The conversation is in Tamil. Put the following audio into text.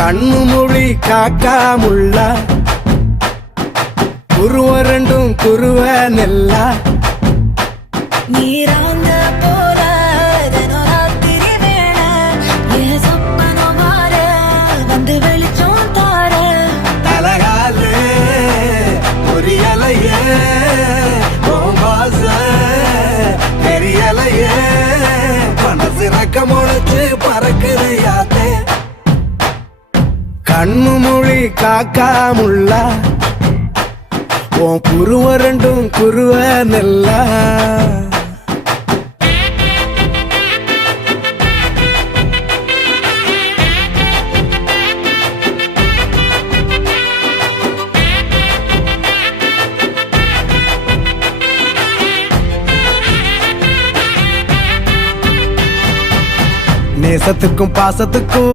கண்ணு மொழி காக்காமுள்ள குருவ ரெண்டும் குருவ நெல்லா நீராங்க போல ராத்திரி வேண என் சொப்பனம் மாற வந்து வெளிச்சம் தார தலகாலே பொரியலையே ஓம்பாச பெரியலையே மனசு ரக்க முளைச்சு பறக்குதையாத்தே கண்ணு மொழி காக்காமுள்ள உன் குருவ ரெண்டும் குருவ நெல்லா நேசத்துக்கும் பாசத்துக்கும்